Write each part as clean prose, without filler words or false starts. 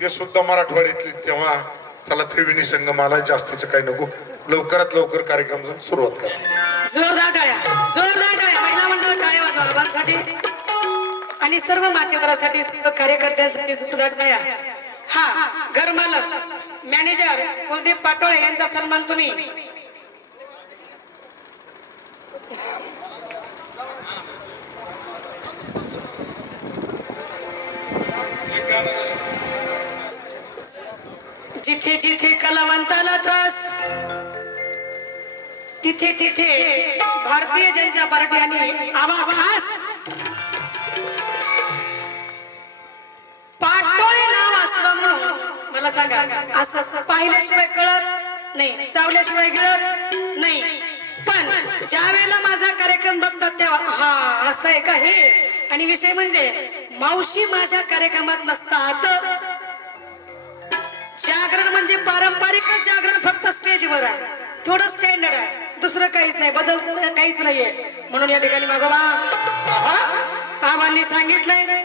ते सुद्धा मराठवाड्यातली. तेव्हा चला त्रिवेणी संगमाला जास्तीचं काही नको, लवकरात लवकर कार्यक्रम सुरुवात करा. जोरदार टाळ्या, जोरदार टाळ्या. महिला मंडळ टाळ्या वाजवा बाबांसाठी आणि सर्व मान्यवरांसाठी, सर्व कार्यकर्त्यांसाठी जोरदार टाळ्या. हा घरमालक मॅनेजर कुलदीप पाटोळे यांचा सन्मान तुम्ही. जिथे जिथे कलावंताला त्रास, तिथे तिथे भारतीय जनता पार्टी आणि आवाज पाटोळे नाव असलं म्हणून मला सांगा, असं पाहिल्याशिवाय कळत नाही, चावल्याशिवाय गिळत नाही. पण ज्या वेळेला माझा कार्यक्रम बघतात तेव्हा हा असं आहे का हे. आणि विषय म्हणजे मावशी माझ्या कार्यक्रमात नसतात. जागरण म्हणजे पारंपरिक जागरण, फक्त स्टेजवर आहे, थोडं स्टँडर्ड आहे, दुसरं काहीच नाही, बदल काहीच नाहीये. म्हणून या ठिकाणी मागोबा आबांनी सांगितलंय,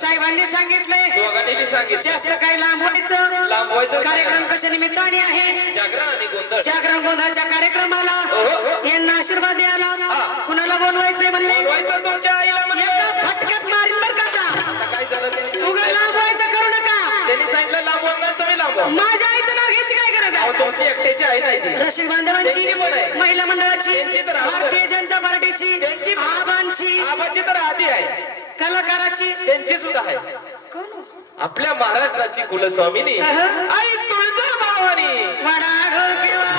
साहेबांनी सांगितलंय, जास्त काही लांबवायचं कार्यक्रम कशा निमित्ताने आहे. जागरण गोंधळच्या कार्यक्रमाला यांना आशीर्वाद द्यायला कुणाला बोलवायचंय म्हणले, तुमच्या आईला फटक्यात मारील बरं का. उगा लांबवायचं करू नका. त्यांनी सांगितलं लांबवणार, तुम्ही लांबवा. माझ्या आईचं नाव घ्यायची काय गरज आहे. तुमची एकट्याची आई नाही, रसिक बांधवांची, महिला मंडळाची, त्यांची तर भारतीय जनता पार्टीची, त्यांची आबांची, आबाची तर आधी आहे, कलाकाराची, त्यांची सुद्धा आहे. कोण आपल्या महाराष्ट्राची कुलस्वामिनी आई तुळजाभवानी. वडा ढोलकीवाले.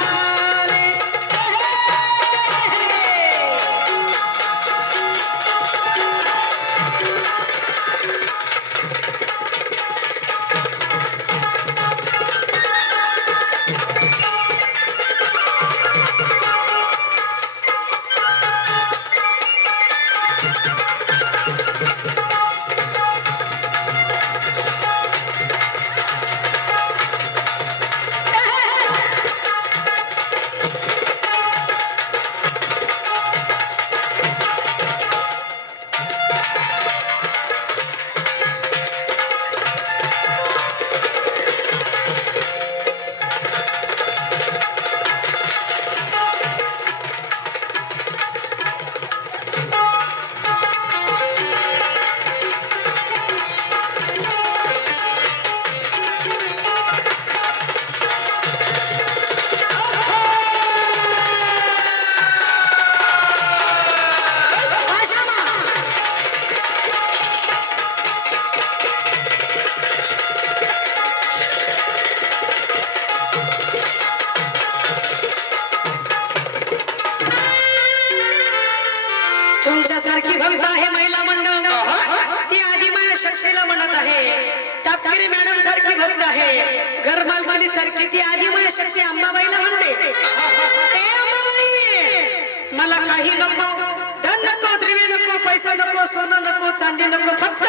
तुमच्यासारखी भक्त आहे महिला मंडळ, ती आधी माझ्या शक्तीला म्हणत आहे. तापकिरी मॅडम सारखी भक्त आहे, घरमालकिनी सारखी ती आधी माझ्या शक्ती अंबाबाईला म्हणते, ए अंबाबाई मला काही नको, धन नको, द्रव्य नको, पैसा नको, सोनं नको, चांदी नको, फक्त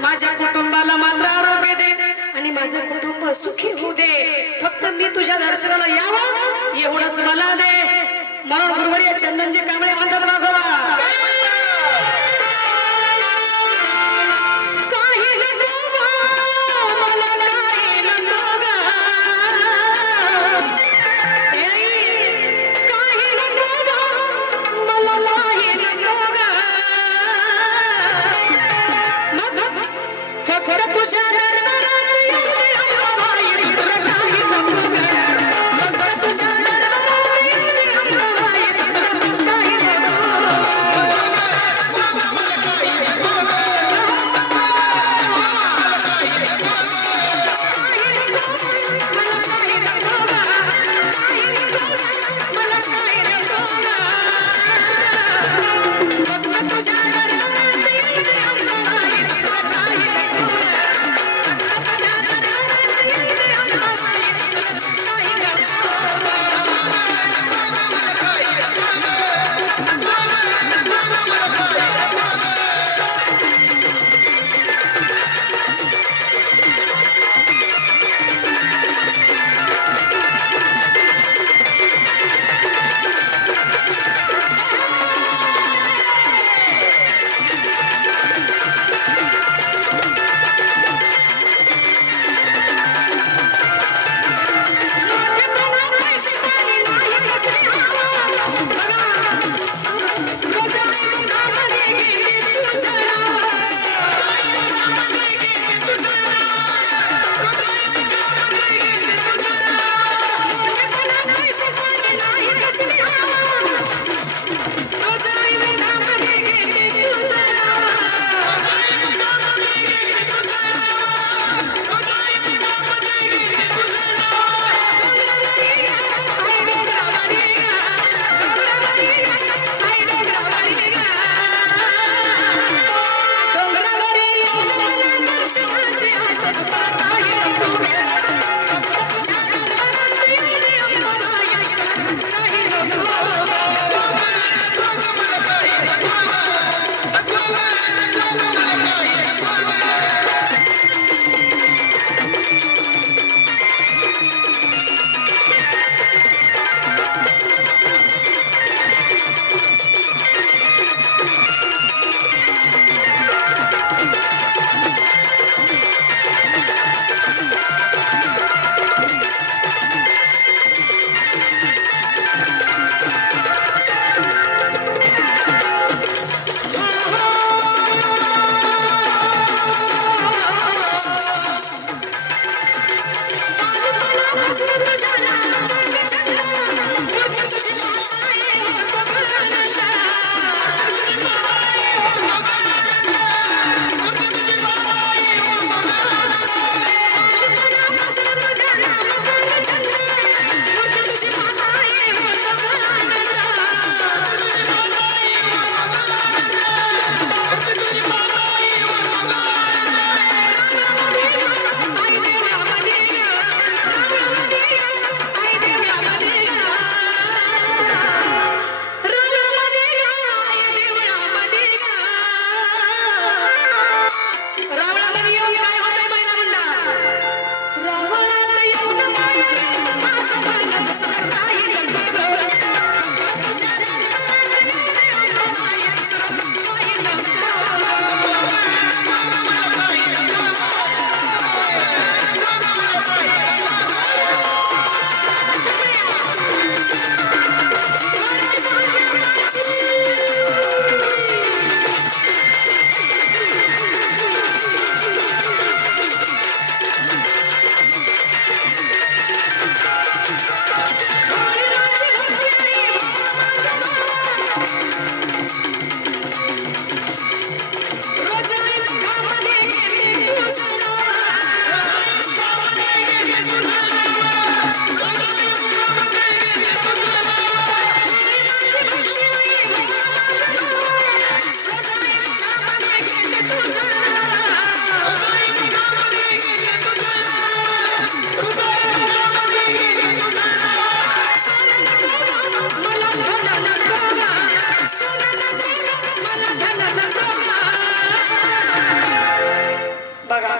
माझ्या कुटुंबाला मात्र आरोग्य दे आणि माझं कुटुंब सुखी होऊ दे. फक्त मी तुझ्या दर्शनाला यावं एवढंच मला दे. म्हणून गुरुवारी चंदनजी कांबळे म्हणतात मागोबा, काही नको गं, मला काही नको गं, काही नको गं, मला काही नको गं, फक्त तुझ्या दरबारात येऊ दे अंबाबाई, दुसरं काही नको गं, फक्त तुझ्या दरबारात येऊ दे अंबाबाई, दुसरं काही नको.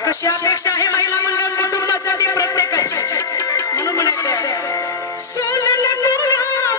कशी अपेक्षा आहे महिला मंडळ कुटुंबासाठी प्रत्येकाची म्हणून म्हणायचं